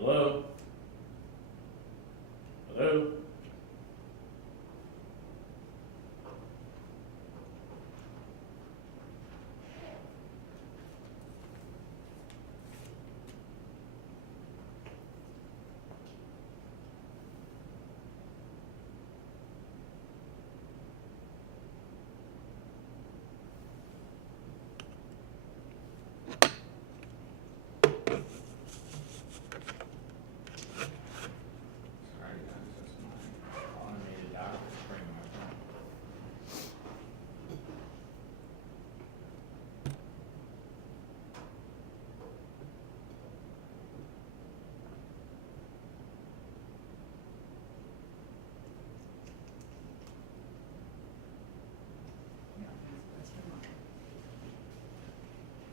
Hello? Hello? Sorry guys, that's my automated doctor spring my phone.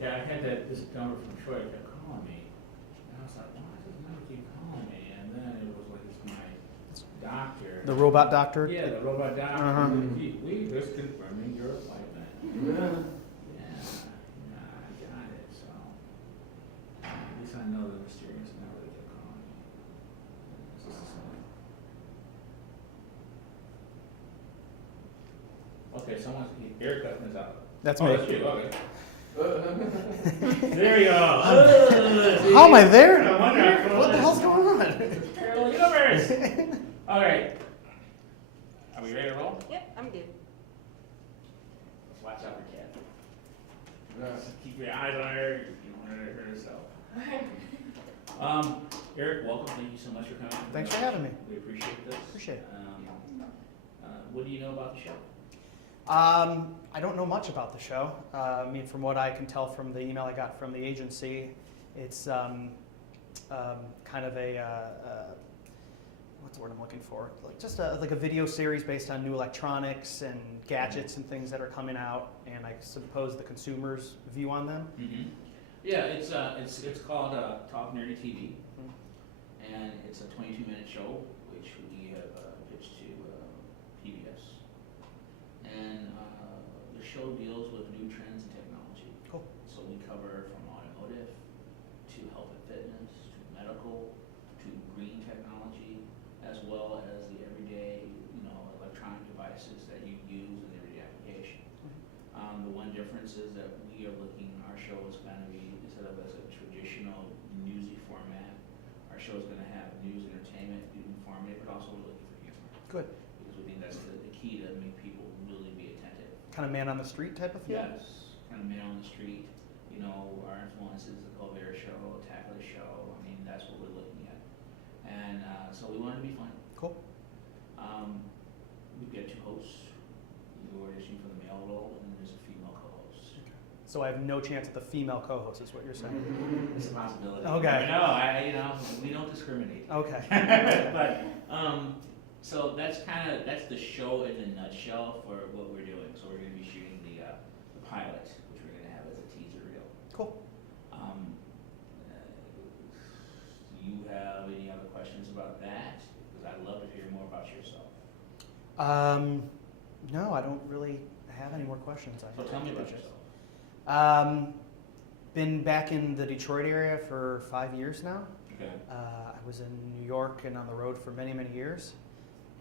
Yeah, I had this number from Troy kept calling me, and I was like, why does this number keep calling me? And then it was like, it's my doctor. The robot doctor? Yeah, the robot doctor. Uh-huh. We just confirming your appointment. Yeah, I got it, so at least I know the mysterious number that kept calling me. This is silly. Okay, someone's haircut is out. That's Oh, me. that's you, okay. There you go. How am I there? I wonder. What the hell's going on? Parallel universe. All right. Are we ready to roll? Yep, I'm good. Let's watch out for Kat. Just keep your eyes on her. You don't want her to hurt herself. Eric, welcome. Thank you so much for coming. Thanks for having me. We appreciate this. Appreciate it. What do you know about the show? I don't know much about the show. I mean, from what I can tell from the email I got from the agency, it's kind of what's the word I'm looking for? Like just like a video series based on new electronics and gadgets and things that are coming out, and I suppose the consumer's view on them. Mm-hmm. Yeah, it's called Talk Nerdy TV, and it's a 22-minute show which we have pitched to PBS, and the show deals with new trends in technology. Cool. So we cover from automotive to health and fitness to medical to green technology, as well as the everyday, electronic devices that you use in everyday application. The one difference is that we are looking, our show is going to be, instead of as a traditional newsy format, our show is going to have news, entertainment, be informative, but also we're looking for humor. Good. Because we think that's the key to make people really be attentive. Kind of man on the street type of feel? Yes, kind of man on the street. Our influences, the Colbert Show, Attack of the Show. I mean, that's what we're looking at. And so we want it to be fun. Cool. We've got two hosts. You're auditioning for the male role, and then there's a female co-host. So I have no chance at the female co-host is what you're saying? It's a possibility. Okay. No, we don't discriminate. Okay. But so that's the show in a nutshell for what we're doing. So we're going to be shooting the pilot, which we're going to have as a teaser reel. Cool. Do you have any other questions about that? Because I'd love to hear more about yourself. No, I don't really have any more questions. So tell me about yourself. Been back in the Detroit area for 5 years now. Okay. I was in New York and on the road for many, many years.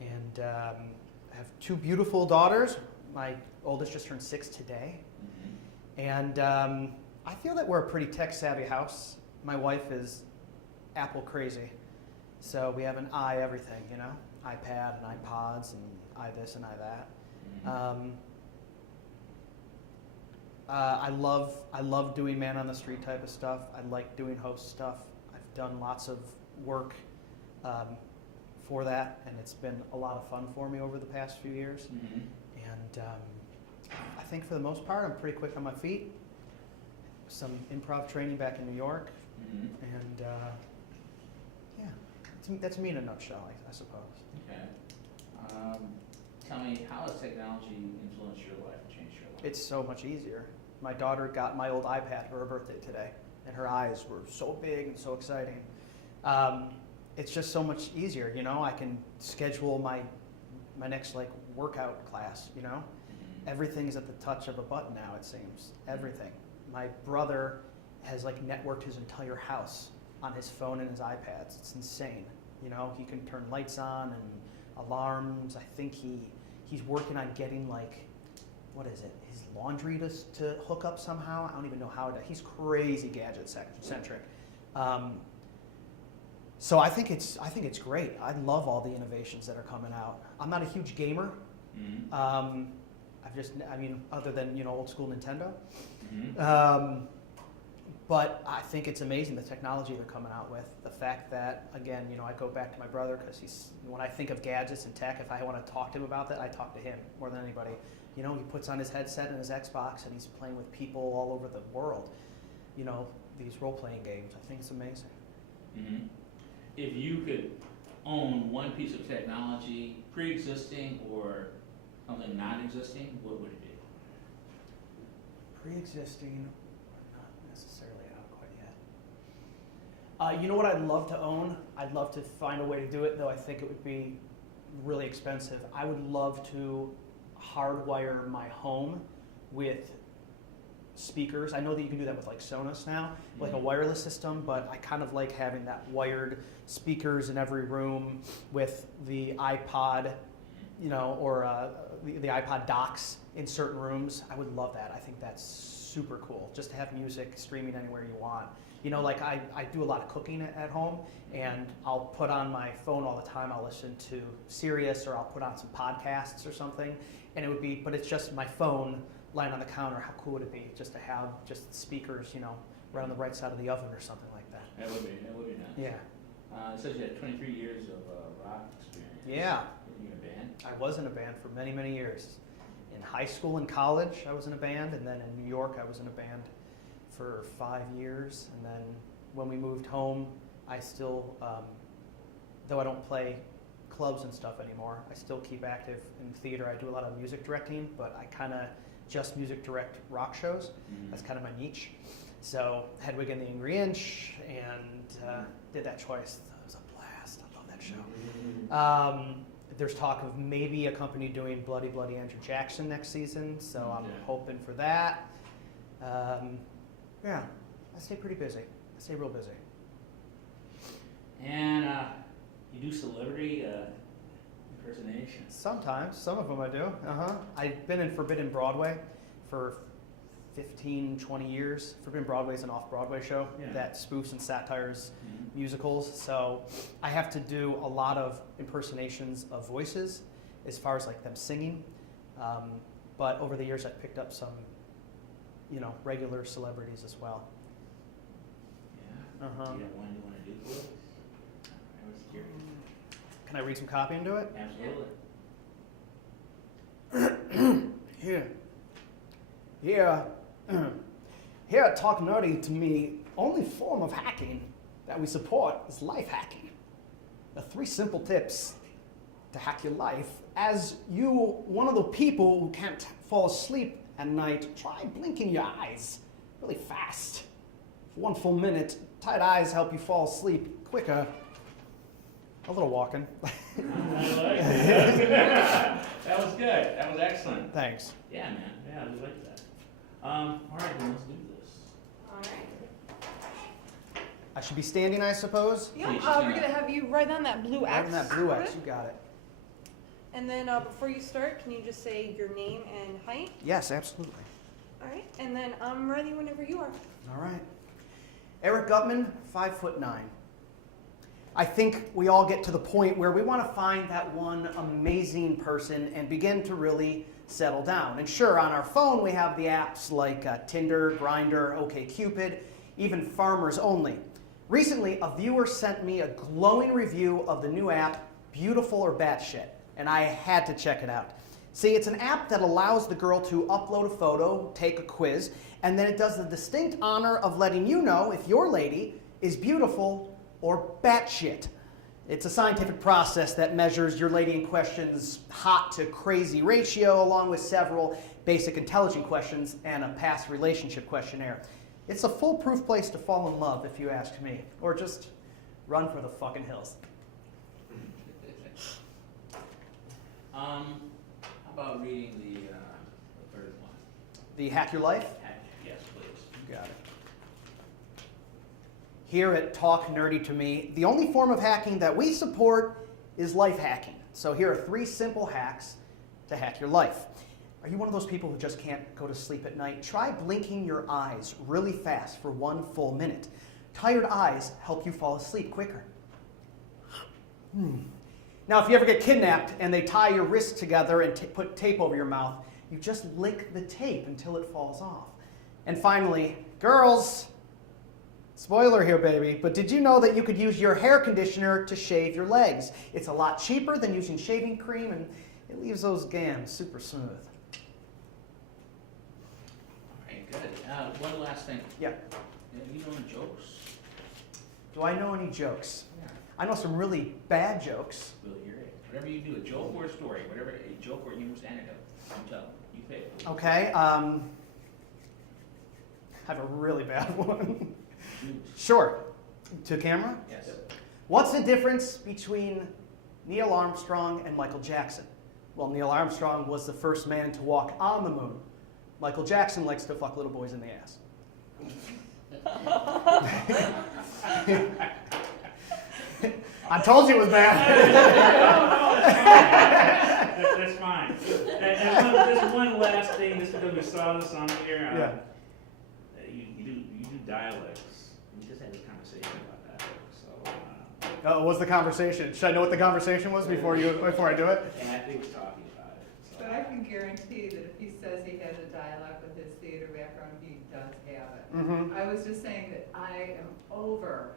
And I have two beautiful daughters. My oldest just turned 6 today. Mm-hmm. And I feel that we're a pretty tech-savvy house. My wife is Apple crazy. So we have an everything, iPad and iPods and this and that. Mm-hmm. I love doing man on the street type of stuff. I like doing host stuff. I've done lots of work for that, and it's been a lot of fun for me over the past few years. Mm-hmm. And I think for the most part, I'm pretty quick on my feet. Some improv training back in New York, Mm-hmm. and that's me in a nutshell, I suppose. Okay. Tell me, how has technology influenced your life and changed your life? It's so much easier. My daughter got my old iPad for her birthday today, and her eyes were so big and so exciting. It's just so much easier, I can schedule my next workout class, Mm-hmm. Everything's at the touch of a button now, it seems. Everything. My brother has networked his entire house on his phone and his iPads. It's insane. You know, he can turn lights on and alarms. I think he's working on getting like, what is it? His laundry to hook up somehow. I don't even know how to. He's crazy gadget centric. So I think it's great. I love all the innovations that are coming out. I'm not a huge gamer. Mm-hmm. Other than old school Nintendo. Mm-hmm. But I think it's amazing the technology they're coming out with. The fact that, again, I go back to my brother because when I think of gadgets and tech, if I want to talk to him about that, I talk to him more than anybody. He puts on his headset and his Xbox and he's playing with people all over the world. These role-playing games. I think it's amazing. Mm-hmm. If you could own one piece of technology, pre-existing or something non-existing, what would it be? Pre-existing or not necessarily out quite yet. You know what I'd love to own? I'd love to find a way to do it, though I think it would be really expensive. I would love to hardwire my home with speakers. I know that you can do that with like Sonos now, like a wireless system, but I kind of like having that wired speakers in every room with the iPod, or the iPod docks in certain rooms. I would love that. I think that's super cool, just to have music streaming anywhere you want. Like I do a lot of cooking at home, and I'll put on my phone all the time. I'll listen to Sirius, or I'll put on some podcasts or something, and but it's just my phone lying on the counter. How cool would it be just to have just speakers, right on the right side of the oven or something like that? That would be nice. Yeah. It says you had 23 years of rock experience. Yeah. Were you in a band? I was in a band for many, many years. In high school and college, I was in a band, and then in New York, I was in a band for 5 years. And then when we moved home, I still, though I don't play clubs and stuff anymore, I still keep active in theater. I do a lot of music directing, but I kind of just music direct rock shows. Mm-hmm. That's kind of my niche. So Hedwig and the Angry Inch, and did that twice. It was a blast. I love that show. There's talk of maybe a company doing Bloody Bloody Andrew Jackson next season, so I'm hoping for that. Yeah, I stay pretty busy. I stay real busy. And you do celebrity impersonations. Sometimes, some of them I do. I've been in Forbidden Broadway for 15, 20 years. Forbidden Broadway is an off-Broadway show that spoofs and satires musicals. So I have to do a lot of impersonations of voices as far as like them singing. But over the years I've picked up some, regular celebrities as well. Yeah. Do you have one you want to do for us? I was curious. Can I read some copy and do it? Absolutely. Here at Talk Nerdy, to me, only form of hacking that we support is life hacking. The 3 simple tips to hack your life. As one of the people who can't fall asleep at night, try blinking your eyes really fast. For 1 full minute, tight eyes help you fall asleep quicker. A little walking. I like that. That was good. That was excellent. Thanks. Yeah, man. Yeah, I like that. All right, then let's do this. All right. I should be standing, I suppose? Yeah, Please, we're going to have you write on that blue X. Right in that blue X, you got it. And then before you start, can you just say your name and height? Yes, absolutely. All right. And then I'm ready whenever you are. All right. Eric Gutman, 5'9". I think we all get to the point where we want to find that one amazing person and begin to really settle down. And sure, on our phone we have the apps like Tinder, Grindr, OkCupid, even Farmers Only. Recently, a viewer sent me a glowing review of the new app, Beautiful or Batshit, and I had to check it out. See, it's an app that allows the girl to upload a photo, take a quiz, and then it does the distinct honor of letting you know if your lady is beautiful or batshit. It's a scientific process that measures your lady in question's hot to crazy ratio, along with several basic intelligence questions and a past relationship questionnaire. It's a foolproof place to fall in love, if you ask me, or just run for the fucking hills. How about reading the third one? The Hack Your Life? Yes, please. You got it. Here at Talk Nerdy to Me, the only form of hacking that we support is life hacking. So here are 3 simple hacks to hack your life. Are you one of those people who just can't go to sleep at night? Try blinking your eyes really fast for 1 full minute. Tired eyes help you fall asleep quicker. Now, if you ever get kidnapped and they tie your wrists together and put tape over your mouth, you just lick the tape until it falls off. And finally, girls, spoiler here, baby, but did you know that you could use your hair conditioner to shave your legs? It's a lot cheaper than using shaving cream, and it leaves those gams super smooth. All right, good. One last thing. Yeah. You know any jokes? Do I know any jokes? Yeah. I know some really bad jokes. We'll hear it. Whatever you do, a joke or a story, whatever, a joke or a humorous anecdote, you tell. You pick. Okay, I have a really bad one. Shoot. Sure. To camera? Yes. What's the difference between Neil Armstrong and Michael Jackson? Well, Neil Armstrong was the first man to walk on the moon. Michael Jackson likes to fuck little boys in the ass. I told you it was bad. That's fine. And there's one last thing, just because we saw this on here. Yeah. You do dialects. We just had this conversation about dialects. So, What's the conversation? Should I know what the conversation was before I do it? Kathy was talking about it. So. But I can guarantee that if he says he has a dialect with his theater background, he does have it. Mm-hmm. I was just saying that I am over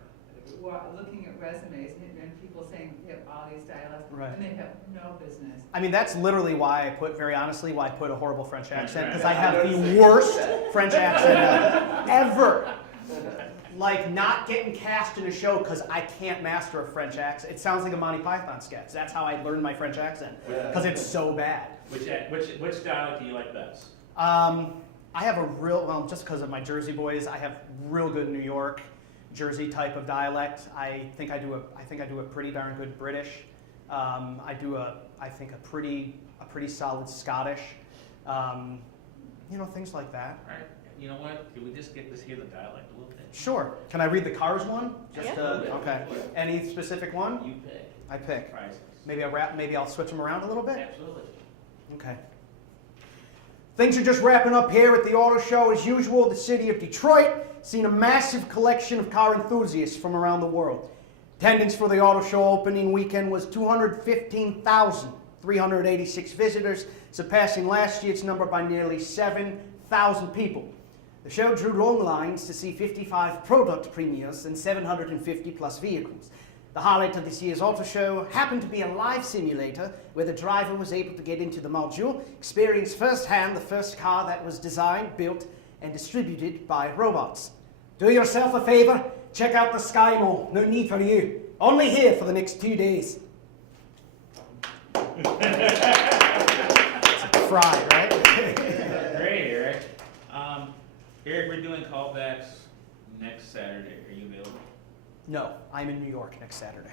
looking at resumes and people saying they have all these dialects, Right. and they have no business. I mean, that's literally why I put a horrible French accent, because I accent. have the worst French accent ever. Like, not getting cast in a show because I can't master a French accent. It sounds like a Monty Python sketch. That's how I learned my French accent, because it's so bad. Which dialect do you like best? I have a real, just because of my Jersey boys, I have real good New York, Jersey type of dialect. I think I do a pretty darn good British. I do a pretty solid Scottish. Things like that. All right. You know what? Can we just hear the dialect a little bit? Sure. Can I read the Cars one? Yeah. Okay. Any specific one? You pick. I pick. Prices. Maybe I'll switch them around a little bit. Absolutely. Okay. Things are just wrapping up here at the auto show as usual. The city of Detroit seen a massive collection of car enthusiasts from around the world. Attendance for the auto show opening weekend was 215,386 visitors, surpassing last year's number by nearly 7,000 people. The show drew long lines to see 55 product premieres and 750 plus vehicles. The highlight of this year's auto show happened to be a live simulator where the driver was able to get into the module, experience firsthand the first car that was designed, built, and distributed by robots. Do yourself a favor, check out the Sky Mall. No need for you. Only here for the next 2 days. Fried, right? Great, Eric. Eric, we're doing callbacks next Saturday. Are you available? No, I'm in New York next Saturday.